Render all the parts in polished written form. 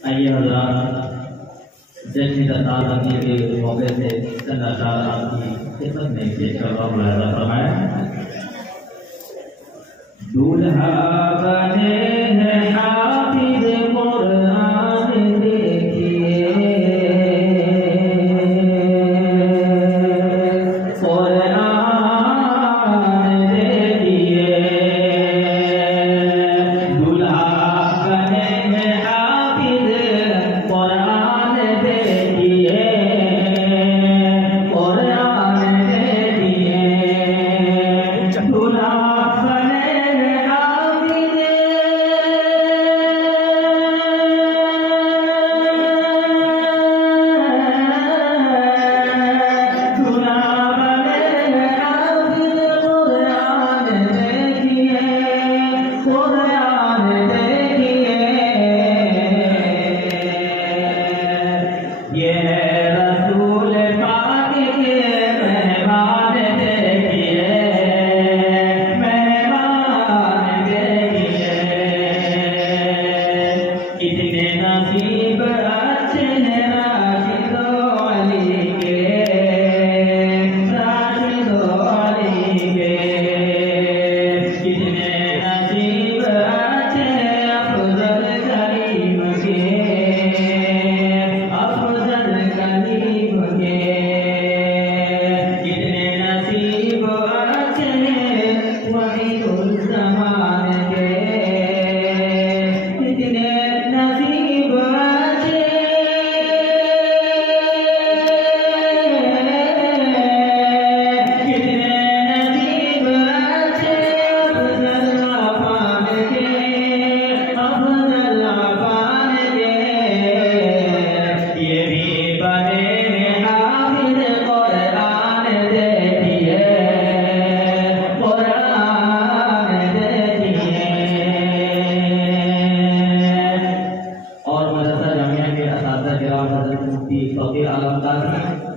आइए हज़रात, जश्न ताज़गी के मौके से चंद अशार आपकी खिदमत में पेश कर रहा हूँ। मुलाहिज़ा फरमाएं। दूल्हा बने हैं हाफिज़ कुरान देखिए, कुरान देखिए। दूल्हा बने हैं हाफिज़ कुरान देखिए, कुरान देखिए। दूल्हा बने हैं हाफिज़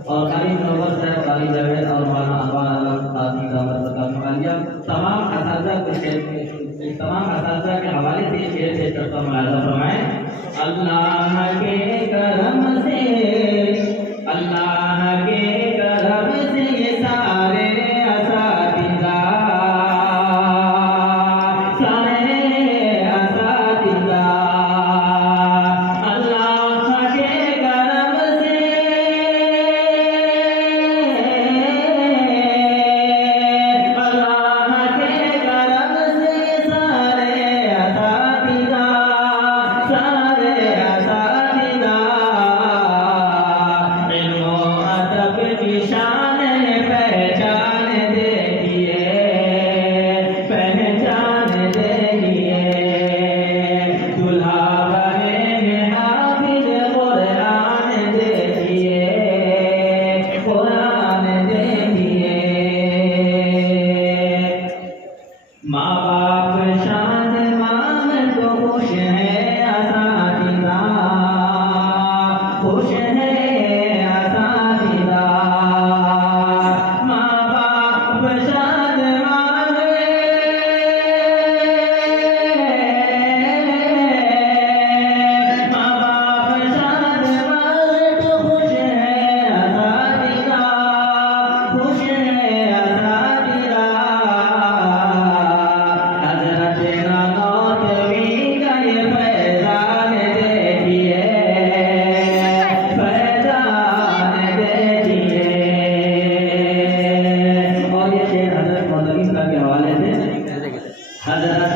और काली नवर साहब, काली जावेद और मौलाना अनवर आलम ताज़ी दावत बरकात तमाम असातिज़ा के हवाले से शेर से करता मुलाहिज़ा फरमाएं। अल्लाह के करम से, अल्लाह के करम से ये सारे असातिज़ा, सारे असातिज़ा अल्लाह के करम से, अल्लाह के करम से सारे असातिज़ा, सारे असातिज़ा इल्म अदब की शान पहचान देखिए, पहचान देखिए। दूल्हा बने हैं हाफिज़ कुरान देखिए, कुरान देखिए। माँ बाप शान मान तो खुश है असातिज़ा, खुश है असातिज़ा। माँ बाप शान मान, माँ बाप शान मान तो खुश है असातिज़ा, खुश है असातिज़ा। हज़रत नानवी का ये फैज़ान देखिए, फैज़ान देखिए। और ये शेर हज़रत मौलवी साहब के हवाले से, हज़रत